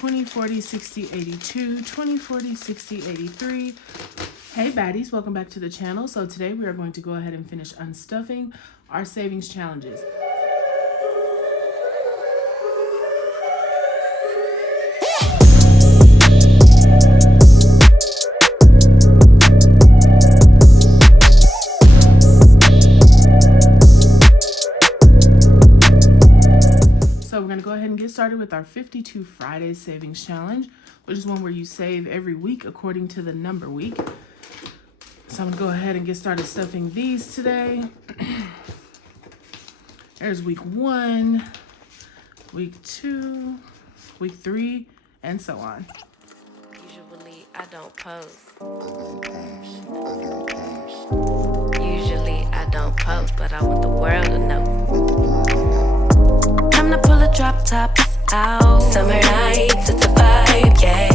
20, 40, 60, 82, 20, 40, 60, 83. Hey baddies, welcome back to the channel. So today we are going to go ahead and finish unstuffing our savings challenges. So we're going to go ahead and get started with our 52 Friday savings challenge, which is one where you save every week according to the number week. So I'm going to go ahead and get started stuffing these today. There's week 1, week 2, week 3, and so on. Usually I don't post. Usually I don't post, but I want the world to know. Time to pull a drop tops out. Summer nights, it's a vibe, yeah.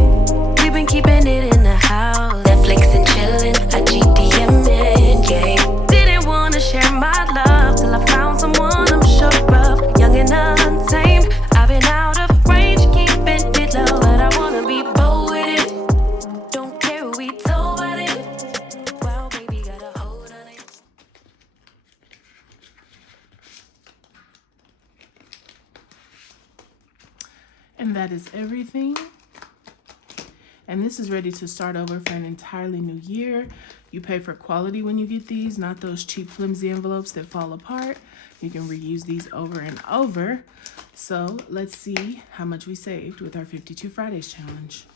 We've been keeping it in the house. Netflix and chillin', I GDM'in', yeah. Didn't wanna share my love till I found someone I'm sure of. Young and untamed, I've been out of range, keeping it low. But I wanna be bold with it. Don't care who we told about it. Wow, baby, got a hold on it. And that is everything. And this is ready to start over for an entirely new year. You pay for quality when you get these, not those cheap flimsy envelopes that fall apart. You can reuse these over and over. So let's see how much we saved with our 52 Fridays challenge.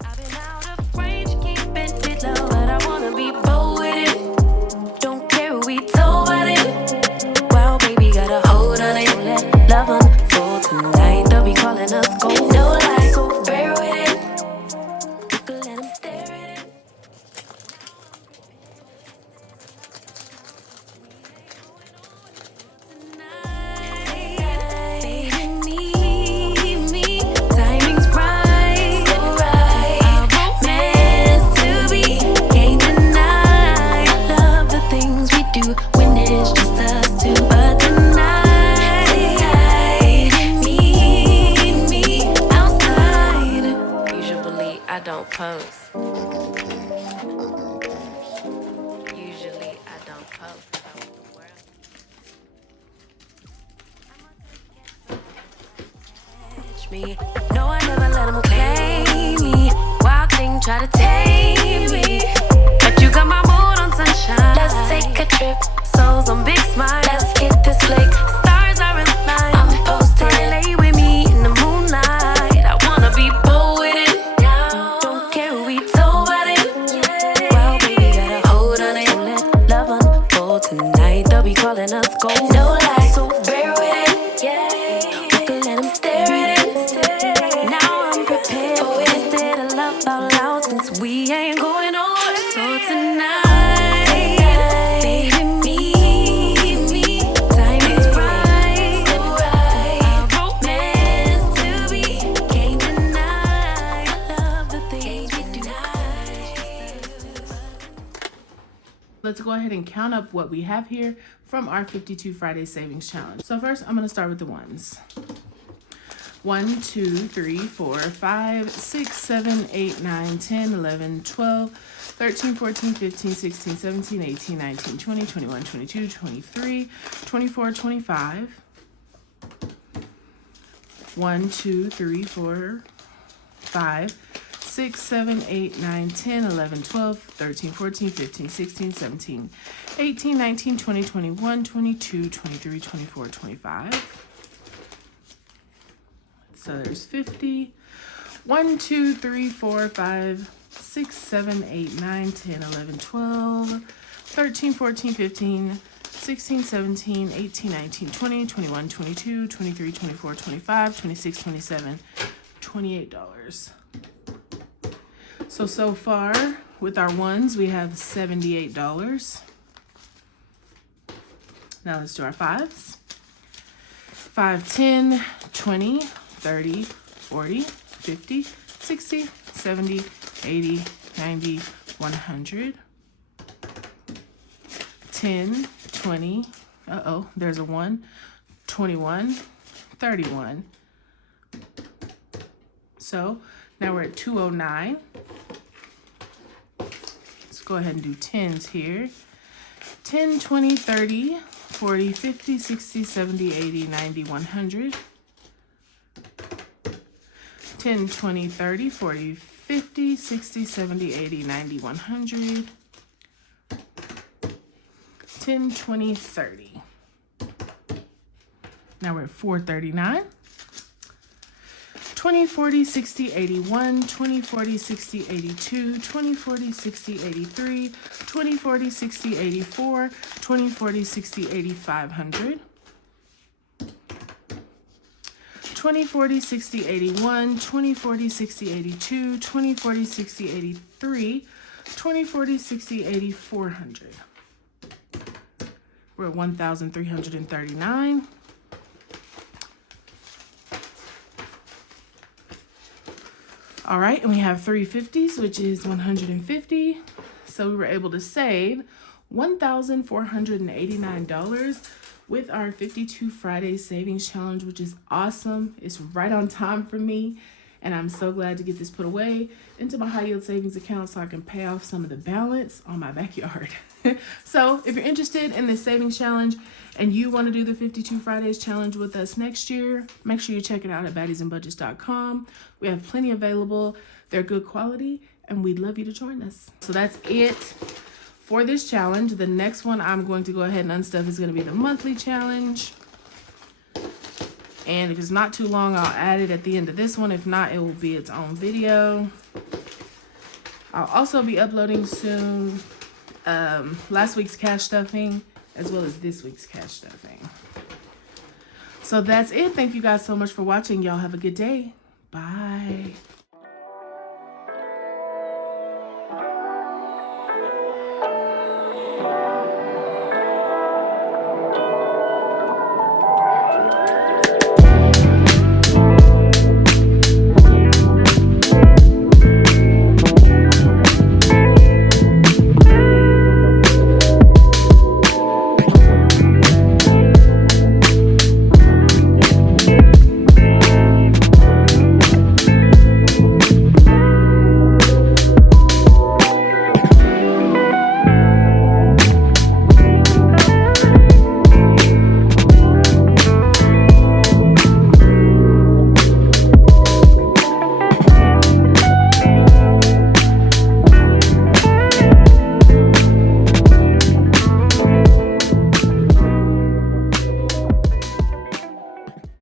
I've been out of range, keeping it low, but I wanna be bold with it. Don't care who we told about it. Wow, baby, got a hold on it. Let love unfold tonight. They'll be calling us gold. No lies, so bear with it. You can let them stare at it. Tonight, baby, me, timing's right, so right. Our romance to be, can't deny. Love the things we do when it's just us two, but tonight, me outside. Usually I don't post. Usually I don't post. But I want the world. Catch me. No, I never let them claim me. Wild thing try to tame me. But you got my mood on sunshine. Let's take a trip. Souls on big smile. Let's hit this lake. Stars are in line. I'm posted. Lay with me in the moonlight. I wanna be bold with it. Don't care who we told about it. Wow, baby, got a hold on it. Let love unfold tonight. They'll be calling us gold. No lies, so bear with it. We can let them stare at it. Now I'm prepared for it. Instead of love out loud since we ain't going over. So tonight, baby, me, time is right, so right. Our romance to be, can't deny. Love the things we do. Let's go ahead and count up what we have here from our 52 Friday savings challenge. So first, I'm going to start with the ones. 1, 2, 3, 4, 5, 6, 7, 8, 9, 10, 11, 12, 13, 14, 15, 16, 17, 18, 19, 20, 21, 22, 23, 24, 25. 1, 2, 3, 4, 5, 6, 7, 8, 9, 10, 11, 12, 13, 14, 15, 16, 17, 18, 19, 20, 21, 22, 23, 24, 25. So there's 50. 1, 2, 3, 4, 5, 6, 7, 8, 9, 10, 11, 12, 13, 14, 15, 16, 17, 18, 19, 20, 21, 22, 23, 24, 25, 26, 27, $28. So far with our ones, we have $78. Now let's do our fives. 5, 10, 20, 30, 40, 50, 60, 70, 80, 90, 100, 10, 20, there's a 1, 21, 31. So now we're at 209. Let's go ahead and do 10s here. 10, 20, 30, 40, 50, 60, 70, 80, 90, 100. 10, 20, 30, 40, 50, 60, 70, 80, 90, 100. 10, 20, 30. Now we're at 439. 20, 40, 60, 81, 20, 40, 60, 82, 20, 40, 60, 83, 20, 40, 60, 84, 20, 40, 60, 8500. 20, 40, 60, 81, 20, 40, 60, 82, 20, 40, 60, 83, 20, 40, 60, 8400. We're at 1,339. All right, and we have 350s, which is 150. So we were able to save $1,489 with our 52 Friday Savings Challenge, which is awesome. It's right on time for me, and I'm so glad to get this put away into my high yield savings account so I can pay off some of the balance on my backyard. So if you're interested in this savings challenge and you want to do the 52 Fridays challenge with us next year, make sure you check it out at baddiesandbudgets.com. We have plenty available. They're good quality, and we'd love you to join us. So that's it for this challenge. The next one I'm going to go ahead and unstuff is going to be the monthly challenge. And if it's not too long, I'll add it at the end of this one. If not, it will be its own video. I'll also be uploading soon last week's cash stuffing as well as this week's cash stuffing. So that's it. Thank you guys so much for watching. Y'all have a good day. Bye.